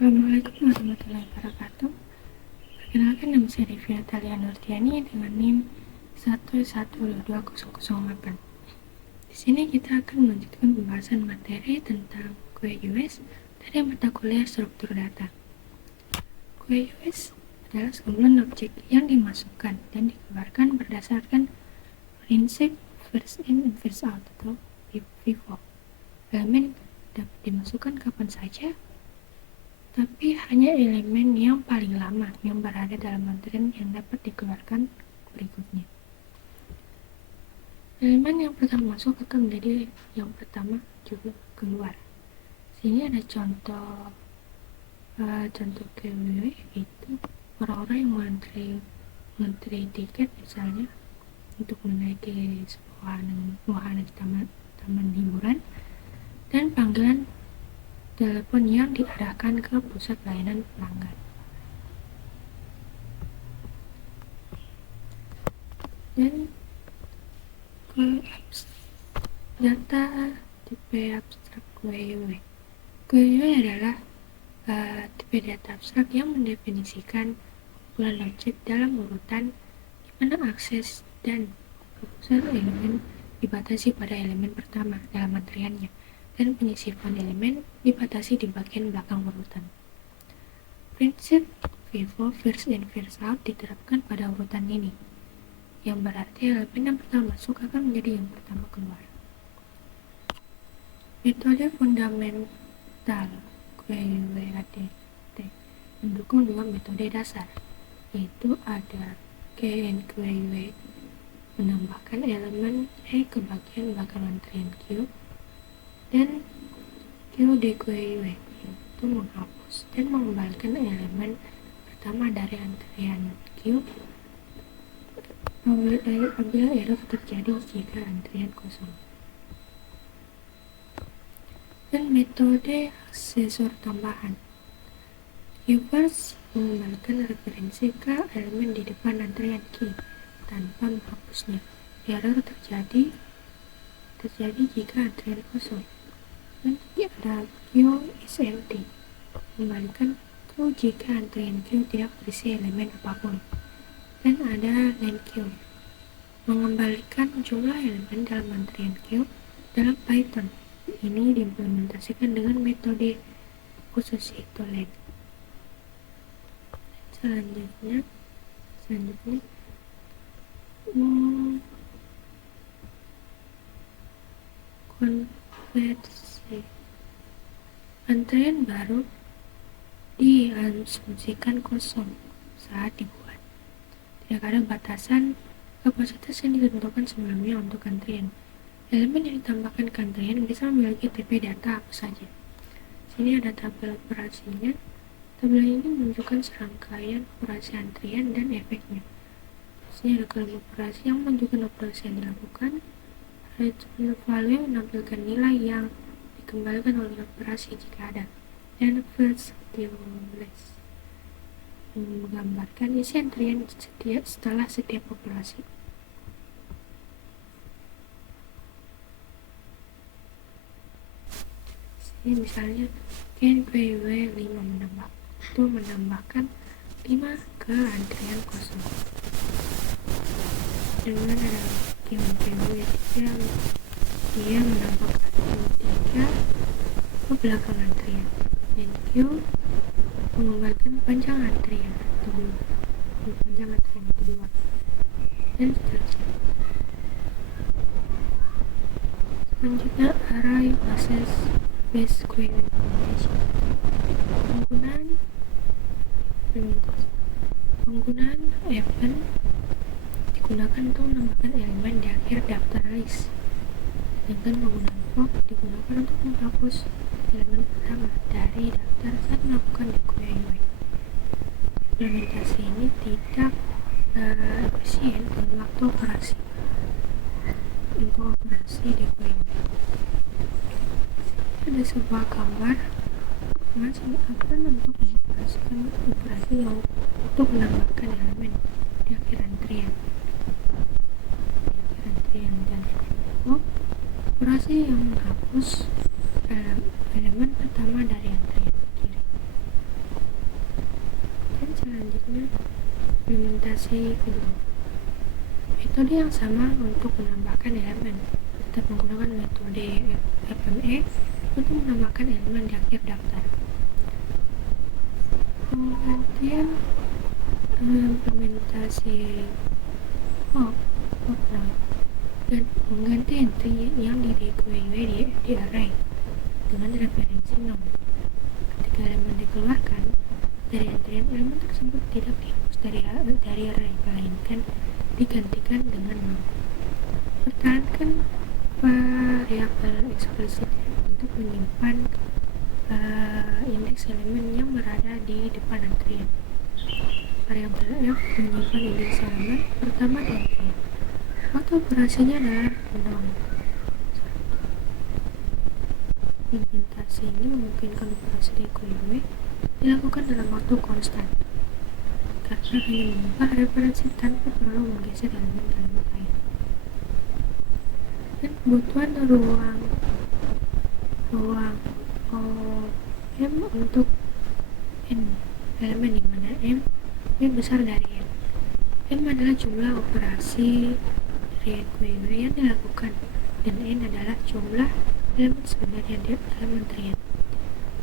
Assalamualaikum warahmatullahi wabarakatuh. Perkenalkan, nama saya Devia Talia Nurtiani dengan NIM 1122008. Di sini kita akan melanjutkan pembahasan materi tentang QUS dari mata kuliah struktur data. QUS adalah sekumpulan objek yang dimasukkan dan dikeluarkan berdasarkan prinsip first in and first out atau FIFO. Elemen dapat dimasukkan kapan saja, tapi hanya elemen yang paling lama yang berada dalam antrian yang dapat dikeluarkan berikutnya. Elemen yang pertama masuk akan menjadi yang pertama juga keluar. Sini ada contoh KWW, itu orang-orang yang mengantri tiket misalnya untuk menaiki sebuah wahana di taman hiburan, dan panggilan telepon yang diarahkan ke pusat layanan pelanggan. Dan data tipe abstrak QUW. QUW adalah tipe data abstrak yang mendefinisikan kumpulan objek dalam urutan di mana akses dan ke pusat elemen dibatasi pada elemen pertama dalam antriannya, dan penyisipan elemen dibatasi di bagian belakang urutan. Prinsip FIFO first in first out diterapkan pada urutan ini, yang berarti elemen yang pertama masuk akan menjadi yang pertama keluar. Metode fundamental QUADT mendukung dua metode dasar, yaitu ada KNQUW menambahkan elemen E ke bagian belakang antrian Q, dan QDQUW yaitu menghapus dan mengembalikan elemen pertama dari antrian Q apabila error terjadi jika antrian kosong. Dan metode aksesor tambahan, Q-first mengembalikan referensi ke elemen di depan antrian Q tanpa menghapusnya. Error terjadi jika antrian kosong. Dan ada Q is empty, mengembalikan true jika antrian Q tidak berisi elemen apapun. Dan ada len Q, mengembalikan jumlah elemen dalam antrian Q dalam Python. Ini diimplementasikan dengan metode khusus, yaitu len. Selanjutnya konversi. Antrian baru diasumsikan kosong saat dibuat. Tidak ada batasan kapasitas yang ditentukan sebelumnya untuk antrian. Elemen yang ditambahkan ke antrian bisa memiliki tipe data apa saja. Sini ada tabel operasinya. Tabel ini menunjukkan serangkaian operasi antrian dan efeknya. Sini ada kolom operasi yang menunjukkan operasi yang dilakukan. Return value menampilkan nilai yang dikembalikan oleh operasi jika ada. Dan first list menggambarkan isi antrian setelah setiap operasi. Ini misalnya KNQUW 5 menambahkan 5 ke antrian kosong. Dengan ada KNQUW 3, dia menambahkan 3 ke belakang antrian, dan Q mengembalikan panjang antrian kedua, dan seterusnya. Selanjutnya array basis base query implementation. Penggunaan event digunakan untuk menambahkan elemen di akhir daftar list, sedangkan penggunaan pop digunakan untuk menghapus elemen pertama dari daftar saat melakukan DQUW. Implementasi ini tidak efisien dan waktu operasi untuk operasi DQUW. Ada sebuah gambar akan untuk mengoperasikan operasi yang untuk menambahkan elemen di akhir antrian. Dan operasi yang menghapus elemen pertama dari antrian kiri. Implementasi kedua, metode yang sama untuk menambahkan elemen, tetap menggunakan metode FME untuk menambahkan elemen di akhir daftar. Penggantian implementasi dan mengganti entry yang di DQUE di array dengan referensi nom. Ketika elemen dikeluarkan dari antrian, elemen tersebut tidak dihapus dari array, melainkan digantikan dengan nom. Pertahankan variabel eksplisit untuk menyimpan indeks elemen yang berada di depan antrian. Variabel f menyimpan indeks elemen pertama di antrian. Waktu operasinya adalah 0. Implementasi ini memungkinkan operasi DQUE dilakukan dalam waktu konstan, karena hanya mengubah referensi tanpa perlu menggeser elemen lain. Dan kebutuhan ruang M untuk N elemen, di mana M lebih besar dari N. M adalah jumlah operasi dari DQUE yang dilakukan, dan N adalah jumlah elemen sebenarnya dalam antrian.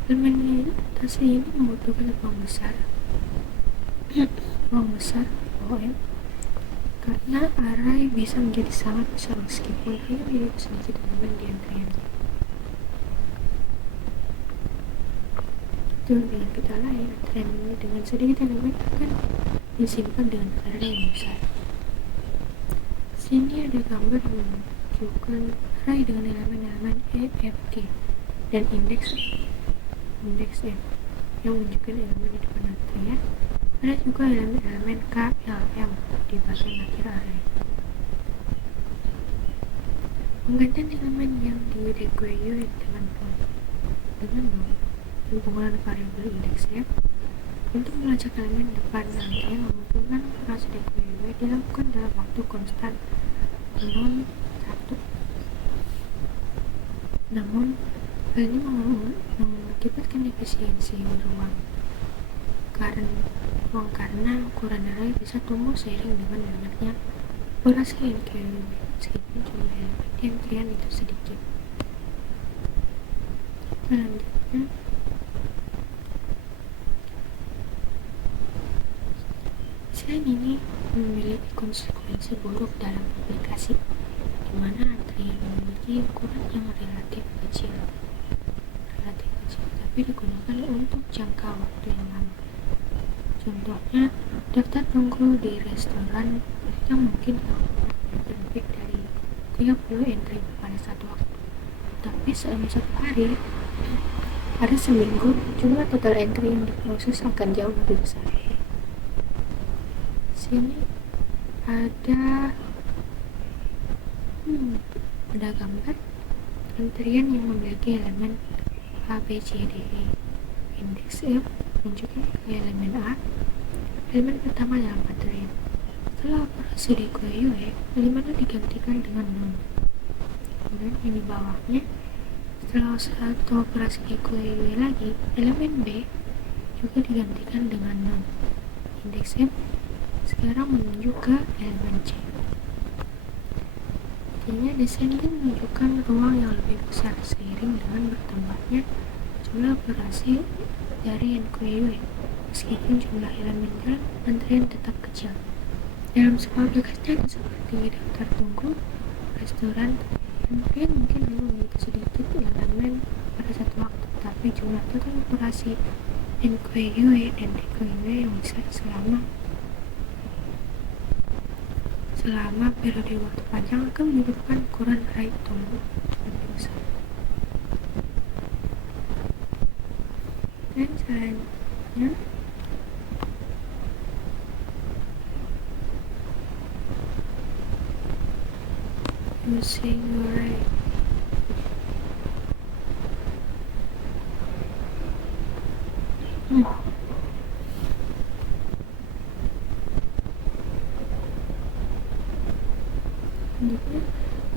Implementasi ini membutuhkan ruang besar OM, karena array bisa menjadi sangat besar meskipun hanya memiliki sedikit elemen di antrian. Dengan kata lain, antrian ini dengan sedikit elemen akan disimpan dengan array yang besar. Sini ada gambar yang menunjukkan array dengan elemen-elemen E, F, G dan indeks F yang menunjukkan elemen di depan antrian. Ada juga elemen K, L, M di bagian akhir array. Penggantian elemen yang di DQUE dengan nom dan penggunaan variabel indeks F untuk melacak elemen depan antrian memungkinkan operasi DQUE dilakukan dalam waktu konstan 0, 1. Namun, hal ini mengakibatkan efisiensi ruang karena ukuran array bisa tumbuh seiring dengan banyaknya operasi DQUE meskipun jumlah elemen di antrian itu sedikit. Selanjutnya, desain ini memiliki konsekuensi buruk dalam aplikasi, di mana antrian memiliki ukuran yang relatif kecil, tapi digunakan untuk jangka waktu yang lama. Contohnya, daftar tunggu di restoran yang mungkin lebih dari 30 entry pada satu waktu. Tapi selama satu hari, pada seminggu, jumlah total entry yang diproses akan jauh lebih besar. Sini ada gambar antrian yang memiliki elemen A, B, C, D, E. Indeks F menunjukkan elemen A, elemen pertama dalam antrian. Setelah operasi DQUE, elemennya digantikan dengan nom. Kemudian yang di bawahnya, setelah satu operasi DQUE lagi, elemen B juga digantikan dengan nom. Indeks F sekarang menuju ke elemen C. Artinya, desain ini menunjukkan ruang yang lebih besar seiring dengan bertambahnya jumlah operasi dari DQUE, meskipun jumlah elemen dalam antrian tetap kecil. Dalam sebuah aplikasi seperti daftar tunggu restoran, antrian mungkin hanya memiliki sedikit elemen pada satu waktu, tapi jumlah total operasi DQUE dan DQUE yang besar selama periode waktu panjang akan menyebabkan ukuran array tunggu lebih besar. Dan selanjutnya, using array.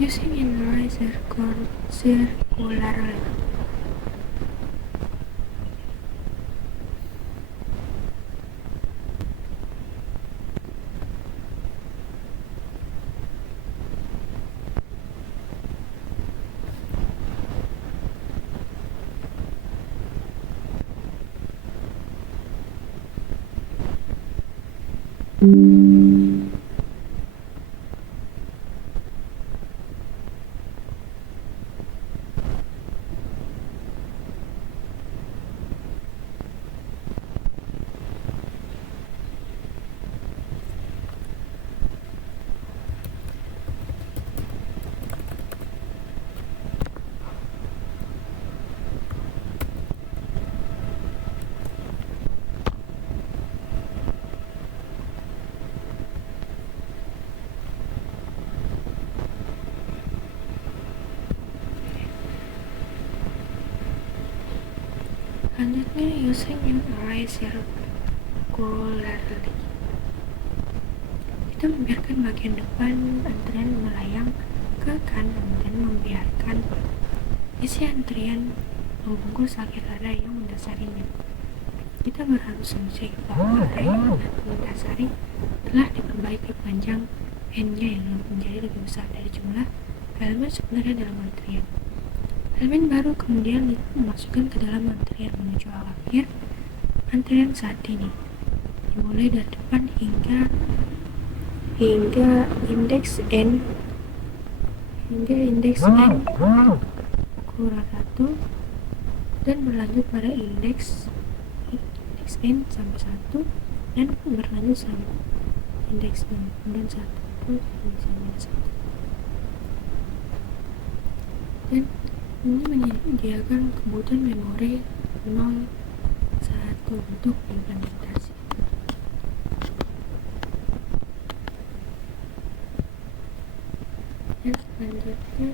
Using an array circularly. Selanjutnya, using an array circularly. Kita membiarkan bagian depan antrian melayang ke kanan dan membiarkan isi antrian membungkus akhir array yang mendasarinya. Kita berasumsi bahwa array yang mendasari telah diperbaiki panjang n-nya yang menjadi lebih besar dari jumlah elemen sebenarnya dalam antrian. Elemen baru kemudian dimasukkan ke dalam antrian menuju akhir antrian saat ini, dimulai dari depan hingga indeks n kurang 1 dan berlanjut pada indeks n sampai 1 dan berlanjut sampai indeks n dan 1 sampai 1. Dan ini menyediakan kebutuhan memori 0, 1 untuk implementasi. Dan selanjutnya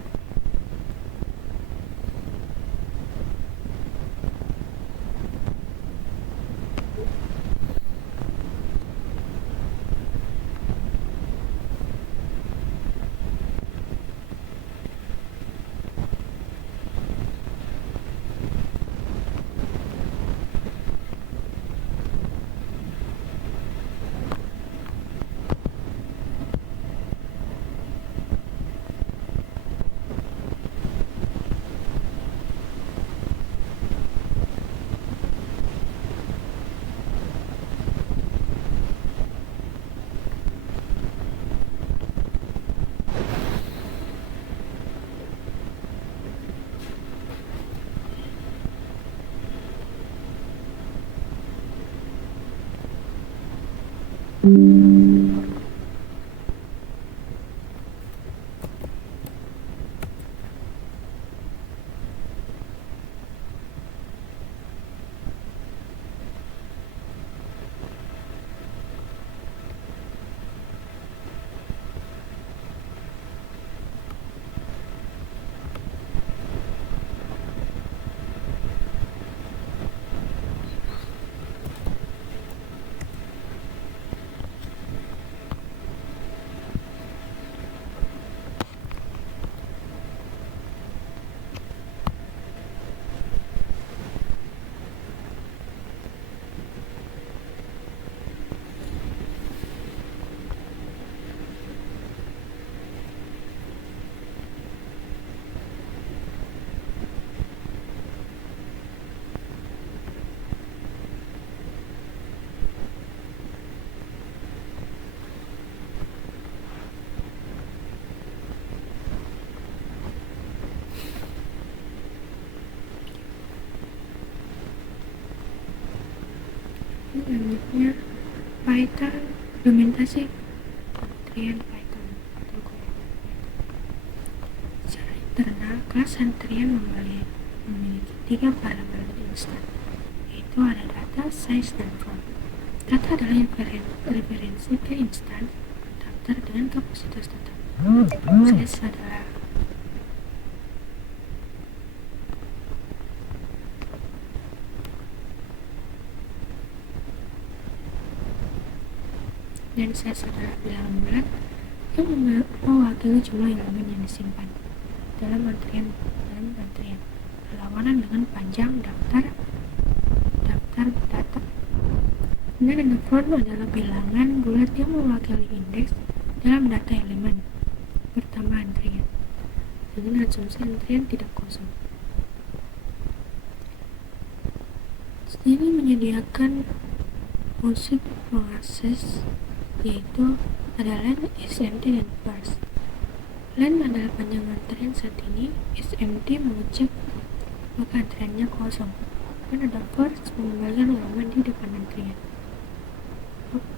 selanjutnya Python implementasi antrian Python atau kode Python. Secara internal, kelas antrian memiliki 3 variabel instan, yaitu ada data, size, dan float. Data adalah referensi ke instan daftar dengan kapasitas tetap. Size adalah dan size adalah bilangan bulat yang mewakili jumlah elemen yang disimpan dalam antrian berlawanan dengan panjang daftar data. Dan float adalah bilangan bulat yang mewakili indeks dalam data elemen pertama antrian dengan asumsi antrian tidak kosong. Ini menyediakan fungsi mengakses yaitu ada len, SMT, dan first. Len adalah panjang antrian saat ini, SMT mengecek apakah antriannya kosong, dan ada first mengembalikan elemen di depan antrian.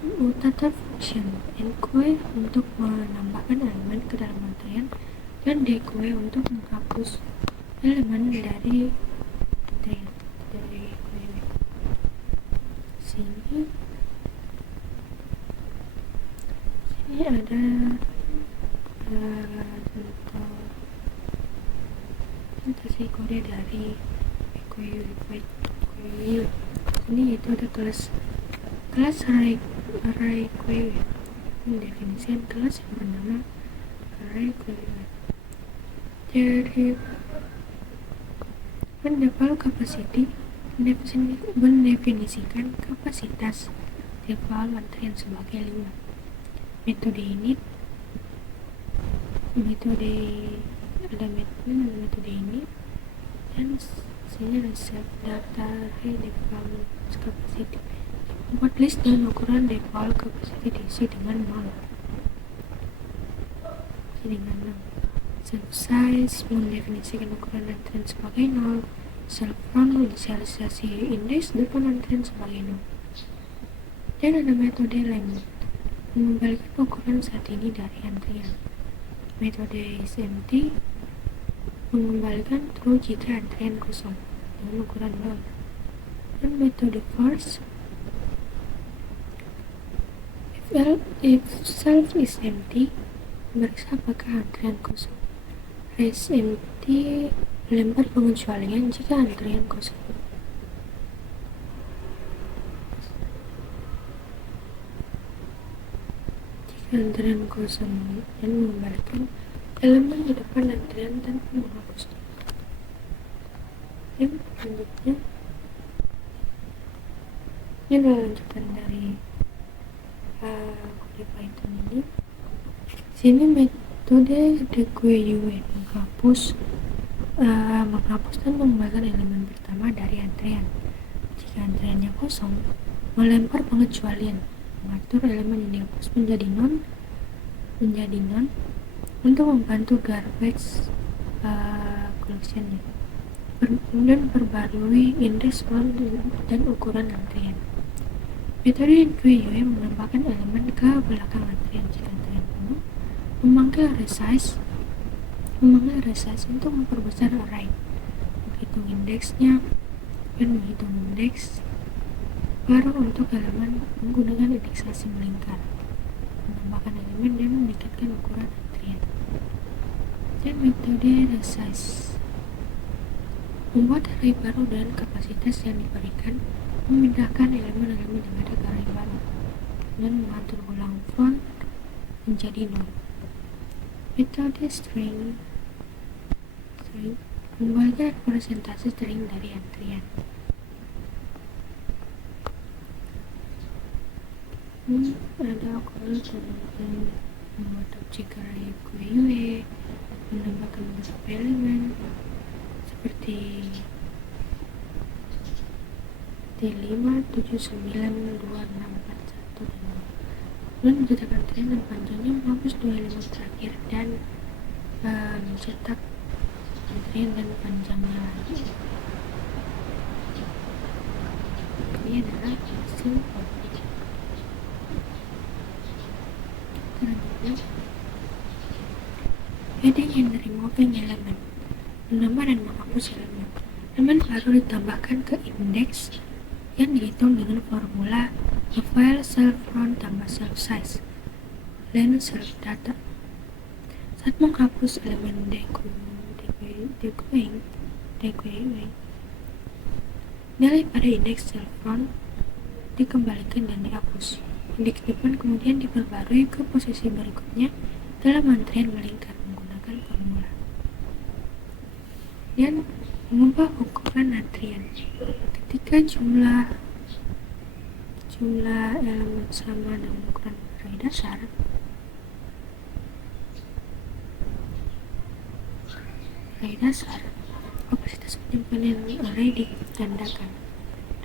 Rotator function, enquire untuk menambahkan elemen ke dalam antrian, dan dequire untuk menghapus elemen dari antrian. Sini ada contoh presentasi kode dari equate. Ini yaitu ada kelas array equate, mendefinisikan kelas yang bernama array equate. Dari default capacity mendefinisikan kapasitas default antrian sebagai 5. Metode ini dan sini reserve data array default capacity, membuat list dan ukuran default capacity diisi dengan 0. Self size mendefinisikan ukuran antrian sebagai 0. Self run menginisialisasi indeks depan antrian sebagai 0. Dan ada metode length, mengembalikan ukuran saat ini dari antrian. Metode SMT mengembalikan true jika antrian kosong dengan ukuran 0. Dan metode first, if self is empty, memeriksa apakah antrian kosong. SMT melempar pengecualian jika antrian kosong. Antrian kosong dan mengembalikan elemen di depan antrian tanpa menghapusnya. Yang selanjutnya, ini adalah lanjutan dari kode Python ini. Sini metode dequeue menghapus dan mengembalikan elemen pertama dari antrian. Jika antriannya kosong, melempar pengecualian, mengatur elemen yang dihapus menjadi non untuk membantu garbage collection-nya. Kemudian perbarui indeks dan ukuran antrian. Metode dequeue menambahkan elemen ke belakang antrian jika antrian penuh, memanggil resize untuk memperbesar array, menghitung indeksnya, dan menghitung indeks baru untuk elemen menggunakan indeksasi melingkar, menambahkan elemen dan meningkatkan ukuran antrian. Dan metode resize membuat array baru dan kapasitas yang diberikan, memindahkan elemen-elemen yang ada ke array baru, dan mengatur ulang font menjadi 0. Metode string mengembalikan presentasi string dari antrian. Ada operator yang membuat objek array equeue, menambahkan beberapa elemen seperti T5, 7, 9, 2, 6, 4, 1, dan 2. Kemudian mencetak antrian dan panjangnya, menghapus 2 elemen terakhir, dan mencetak antrian dan panjangnya lagi. Ini adalah hasil output. Selanjutnya, heading and removing elemen, menambah dan menghapus elemen. Elemen baru ditambahkan ke indeks yang dihitung dengan formula file self run tambah self size len self data. Saat menghapus elemen dequeuing, nilai pada indeks self run dikembalikan dan dihapus. Indeks depan kemudian diperbarui ke posisi berikutnya dalam antrian melingkar menggunakan formula. Dan mengubah ukuran antrian ketika jumlah elemen sama dengan ukuran array dasar, kapasitas penyimpanan array ditandakan.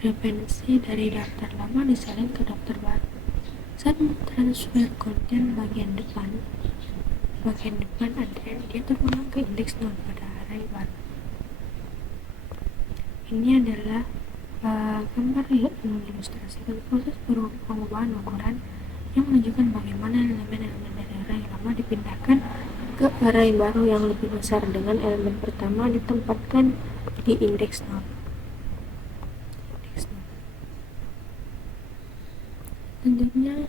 Referensi dari daftar lama disalin ke daftar baru. Saat transfer konten bagian depan antrian dia terulang ke indeks 0 pada array baru. Ini adalah gambar yang mengilustrasikan proses pengubahan ukuran yang menunjukkan bagaimana elemen-elemen dari array lama dipindahkan ke array baru yang lebih besar dengan elemen pertama ditempatkan di indeks 0. Selanjutnya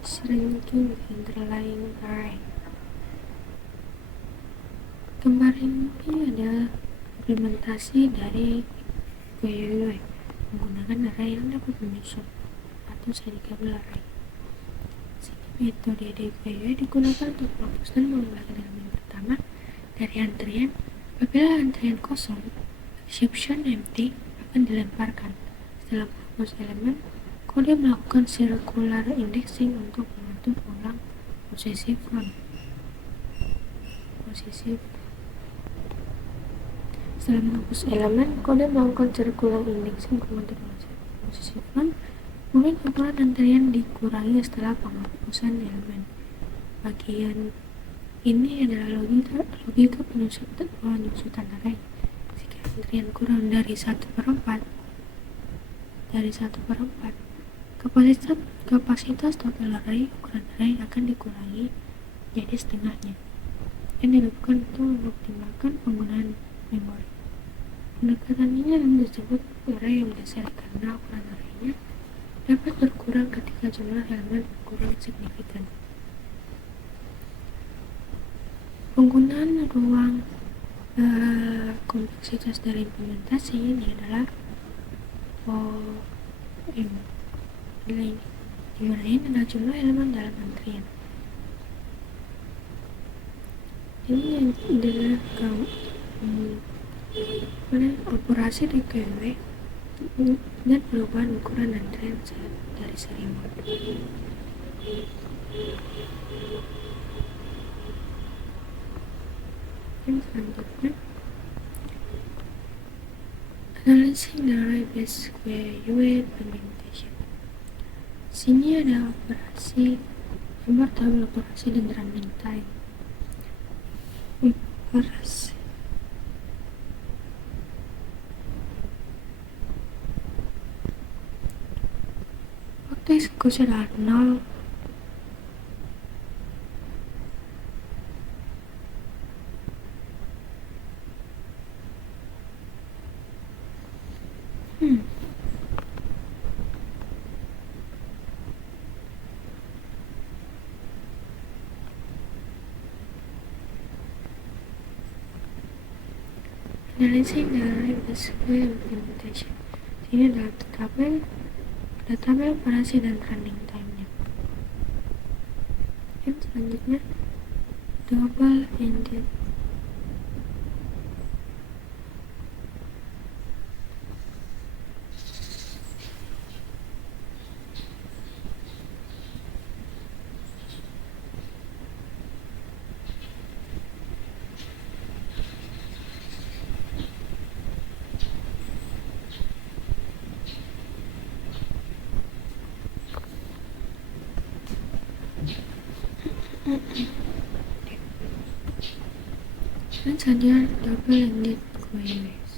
shrinking underlying array. Gambar ini adalah implementasi dari GUI menggunakan array yang dapat menyusun atau serial array. Metode GUI digunakan untuk menghapus dan mengembalikan elemen pertama dari antrian. Apabila antrian kosong, exception empty akan dilemparkan. Setelah menghapus elemen, kode melakukan circular indexing untuk mengatur ulang posisi front. Setelah menghapus elemen, kode melakukan circular indexing untuk mengatur posisi front. Kemudian ukuran antrian dikurangi setelah penghapusan elemen. Bagian ini adalah logika penyusutan array. Jika antrian kurang dari 1/4, kapasitas total array ukuran array akan dikurangi jadi setengahnya. Yang dilakukan untuk mengoptimalkan penggunaan memori. Pendekatan ini disebut array yang mendasar karena ukuran arraynya dapat berkurang ketika jumlah elemen berkurang signifikan. Penggunaan ruang kompleksitas dari implementasi ini adalah nilai ini, dimana ini adalah jumlah elemen dalam antrian. Ini adalah operasi di GUI dan perubahan ukuran antrian dari seri mode. Yang selanjutnya, analyzing the array-based GUI implementation. Sini ada gambar tabel operasi dan running time. Operasi waktu eksekusi adalah 0. Analyzing the array-based GUI implementation. Sini adalah tabel operasi dan running time-nya. Yang selanjutnya, double-ended. Dan selanjutnya double-ended queries.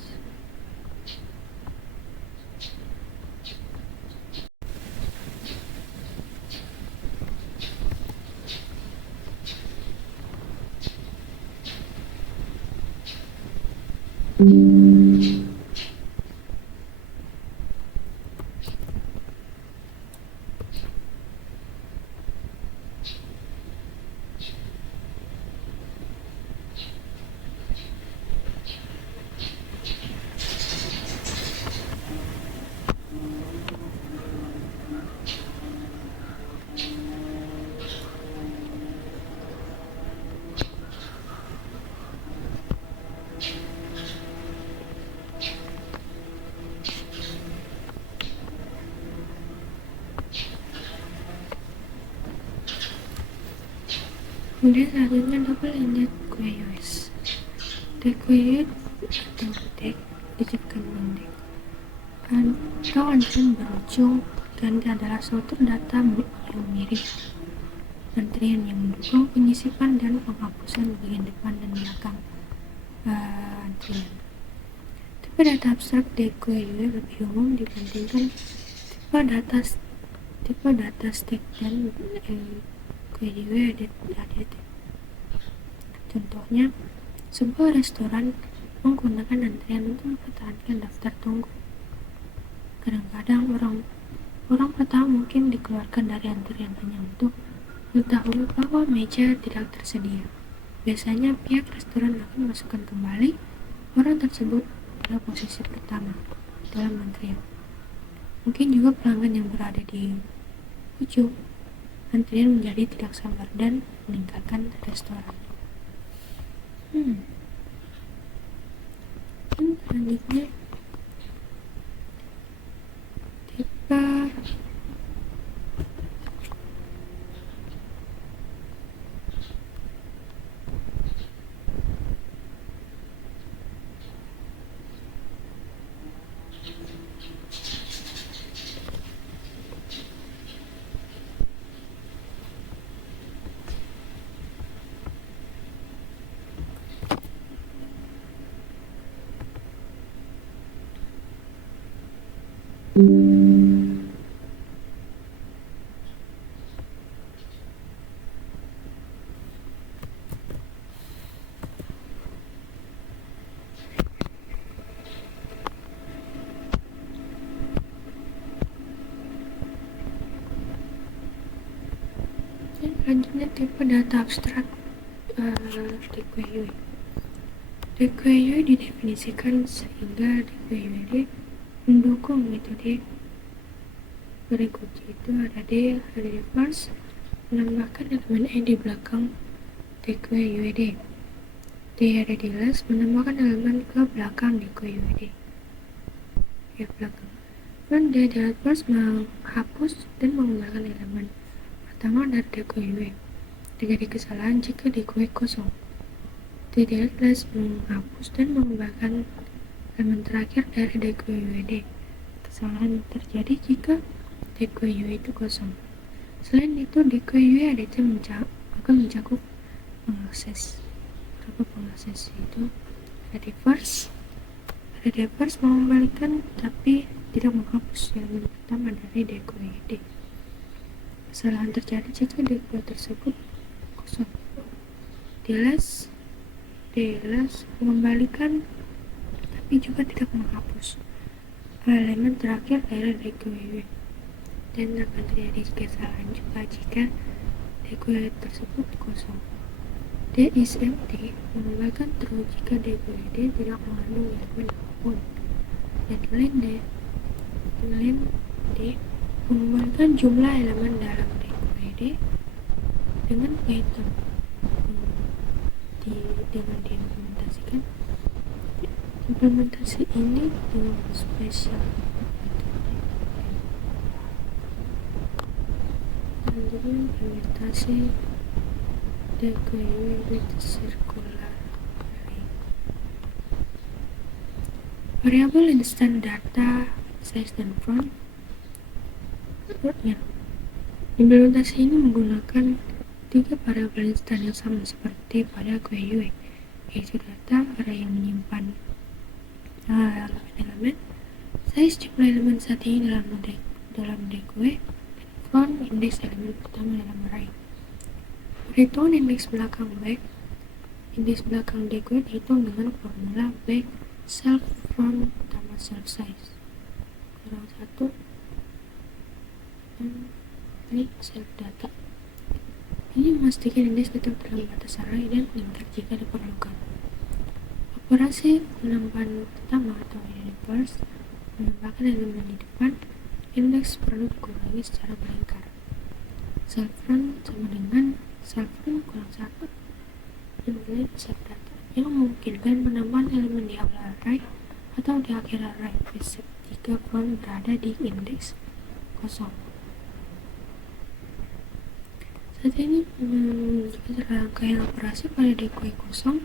Kemudian selanjutnya double-ended queries. The query atau DEQ disebutkan dengan DEQ atau antrian berujung ganti adalah suatu data yang mirip. Antrian yang mendukung penyisipan dan penghapusan bagian depan dan belakang antrian. Tipe data abstrak DQUE lebih umum dibandingkan tipe data stack dan DQUE ADT. Contohnya, sebuah restoran menggunakan antrian untuk mempertahankan daftar tunggu. Kadang-kadang orang pertama mungkin dikeluarkan dari antrian hanya untuk mengetahui bahwa meja tidak tersedia. Biasanya pihak restoran akan masukkan kembali orang tersebut pada posisi pertama dalam antrian. Mungkin juga pelanggan yang berada di ujung antrian menjadi tidak sabar dan meninggalkan restoran. Selanjutnya tipe selanjutnya tipe data abstrak DQUE. DQUE didefinisikan sehingga DQUED mendukung metode berikut, yaitu ada di first, menambahkan elemen E di belakang DQUED. D ada di last, menambahkan elemen ke belakang DQUED. Belakang. Dan D adalah first, menghapus dan mengembalikan elemen pertama dari DQUE. Terjadi kesalahan jika DQUE kosong. D adalah last, menghapus dan mengembalikan elemen terakhir dari DQUED. Kesalahan terjadi jika DQUE itu kosong. Selain itu, DQUE ADT akan mencakup pengakses. Beberapa pengakses itu ada di first mengembalikan tapi tidak menghapus elemen pertama dari DQUED. Kesalahan terjadi jika DQUE tersebut kosong. D last mengembalikan tapi juga tidak menghapus elemen terakhir dari DQUE. Dan akan terjadi kesalahan juga jika DQUE tersebut kosong. D is empty, mengembalikan true jika DQUED tidak mengandung elemen apapun. Dan lain D mengembalikan jumlah elemen dalam DQUED dengan item dengan diimplementasikan. Implementasi ini dengan spesial implementasi DQUE with circular array. Variable instant data size dan font. Implementasi ini menggunakan 3 variabel instan yang sama seperti pada QUE, yaitu data array yang menyimpan elemen, size jumlah elemen saat ini dalam DQUE, font indeks elemen pertama dalam array. Perhitungan indeks belakang indeks belakang DQUE dihitung dengan formula back self front tambah self size kurang 1 dan ini self data. Ini memastikan indeks tetap dalam batas array dan lintar jika diperlukan. Operasi penambahan pertama atau reverse menambahkan elemen di depan indeks perlu dikurangi secara melingkar. Self front sama dengan self front kurang 1 dan nilai self data yang memungkinkan penambahan elemen di awal array atau di akhir array jika front berada di indeks kosong. Saat ini jika serangkaian operasi pada DQUE kosong,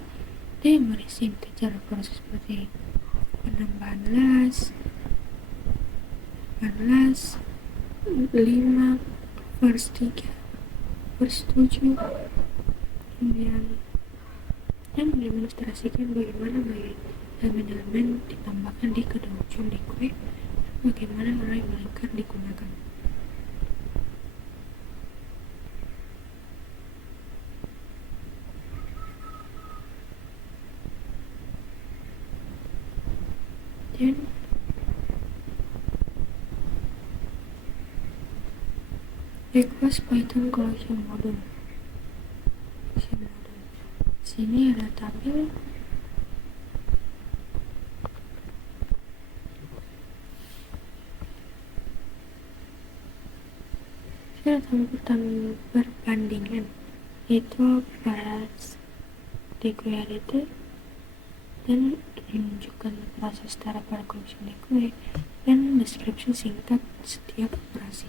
D merisi integer proses seperti penambahan las, 5 verse 3 verse 7 yang mendemonstrasikan bagaimana elemen-elemen ditambahkan di kedua ujung di kue, bagaimana mulai melingkar digunakan. Dan request Python collection module. Sini ada tabel perbandingan, yaitu beras dequality dan menunjukkan proses cara pada collection dequality dan deskripsi singkat setiap operasi.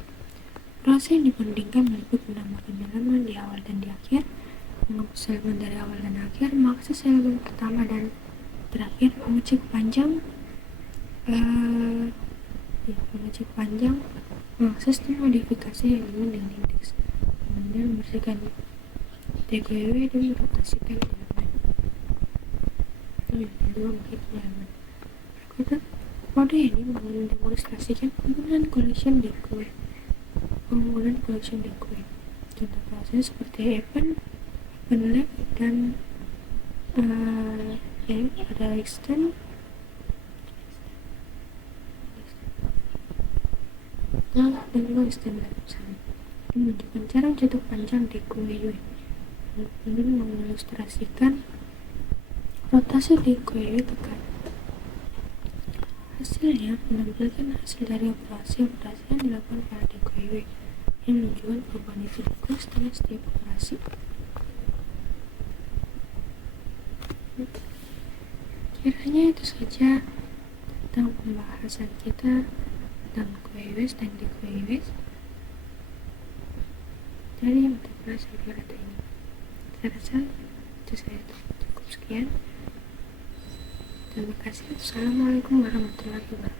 Proses yang dibandingkan meliputi menambahkan elemen di awal dan di akhir, menghapus elemen dari awal dan akhir, mengakses elemen pertama dan terakhir, mengecek panjang, mengakses dan modifikasi elemen dengan indeks, kemudian membersihkan TGW dan merotasikan elemen. Yang kedua, menghitung elemen. Kode ini mendemonstrasikan penggunaan collection decoy. Contoh proses seperti open left dan ada extend dan extend left menunjukkan cara mencetak panjang decoy. Ini mengilustrasikan rotasi decoy tekan. Hasilnya menampilkan hasil dari operasi yang dilakukan pada decoy yang menunjukkan perubahan itu setelah setiap operasi. Kiranya itu saja tentang pembahasan kita tentang QWS dan DQWS dari mata pelajaran Violeta ini. Saya rasa itu saya cukup sekian. Terima kasih. Assalamualaikum warahmatullahi wabarakatuh.